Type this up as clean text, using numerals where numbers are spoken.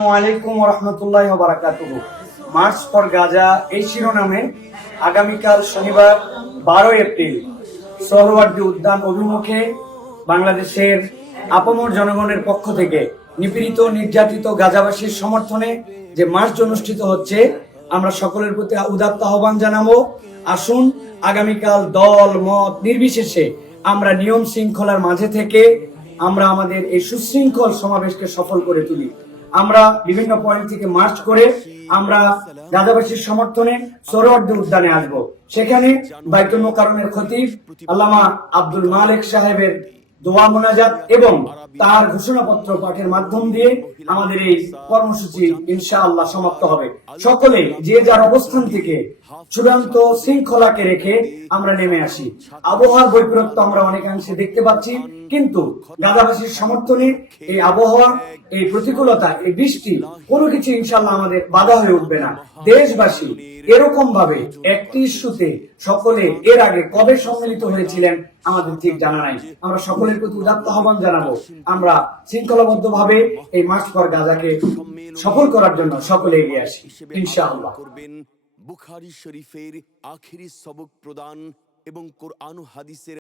আসসালামু ওয়া রাহমাতুল্লাহি ওয়া বারাকাতুহু। মার্চ ফর গাজা এই শিরোনামে আগামীকাল শনিবার 12 এপ্রিল সোহরাওয়ার্দী উদ্যান অভিমুখে বাংলাদেশের আপামর জনগণের পক্ষ থেকে নিপীড়িত নির্যাতিত গাজাবাসীর সমর্থনে যে মার্চ অনুষ্ঠিত হচ্ছে, আমরা সকলের প্রতি উদাত্ত আহ্বান জানাবো। আসুন আগামীকাল দল মত নির্বিশেষে আমরা নিয়ম শৃঙ্খলার মাঝে থেকে আমরা আমাদের এই সুশৃঙ্খল সমাবেশকে সফল করে তুলি। আমরা বিভিন্ন পয়েন্ট থেকে মার্চ করে আমরা গাজাবাসীর সমর্থনে সোহরাওয়ার্দী উদ্যানে আসব। সেখানে বাইতুল মোকাররমের খতিব আল্লামা আব্দুল মালেক সাহেবের দোয়া মোনাজাত এবং তার ঘোষণাপত্র পাঠের মাধ্যম দিয়ে আমাদের এই কর্মসূচি ইনশাআল্লাহ সমাপ্ত হবে। সকলে যে যার অবস্থান থেকে চূড়ান্ত শৃঙ্খলাকে রেখে আমরা নেমে আসি। আবহাওয়ার বৈপরীত্য আমরা অনেকাংশে দেখতে পাচ্ছি, কিন্তু গাজাবাসীর সমর্থনে এই আবহাওয়া, এই প্রতিকূলতা, এই বৃষ্টি কোনো কিছু ইনশাআল্লাহ আমাদের বাধা হয়ে উঠবে না। দেশবাসী এরকম ভাবে একটি ইস্যুতে সকলে এর আগে কবে সম্মিলিত হয়েছিলেন আমাদের ঠিক জানা নাই। আমরা সকলের প্রতি উদাত্ত আহ্বান জানাবো, আমরা শৃঙ্খলাবদ্ধ ভাবে এই মার্চ ফর গাজাকে সফল করার জন্য সকলে এগিয়ে আসি ইনশাআল্লাহ। বুখারী শরীফের আখিরি সবক প্রদান এবং কোরআন ও হাদিসের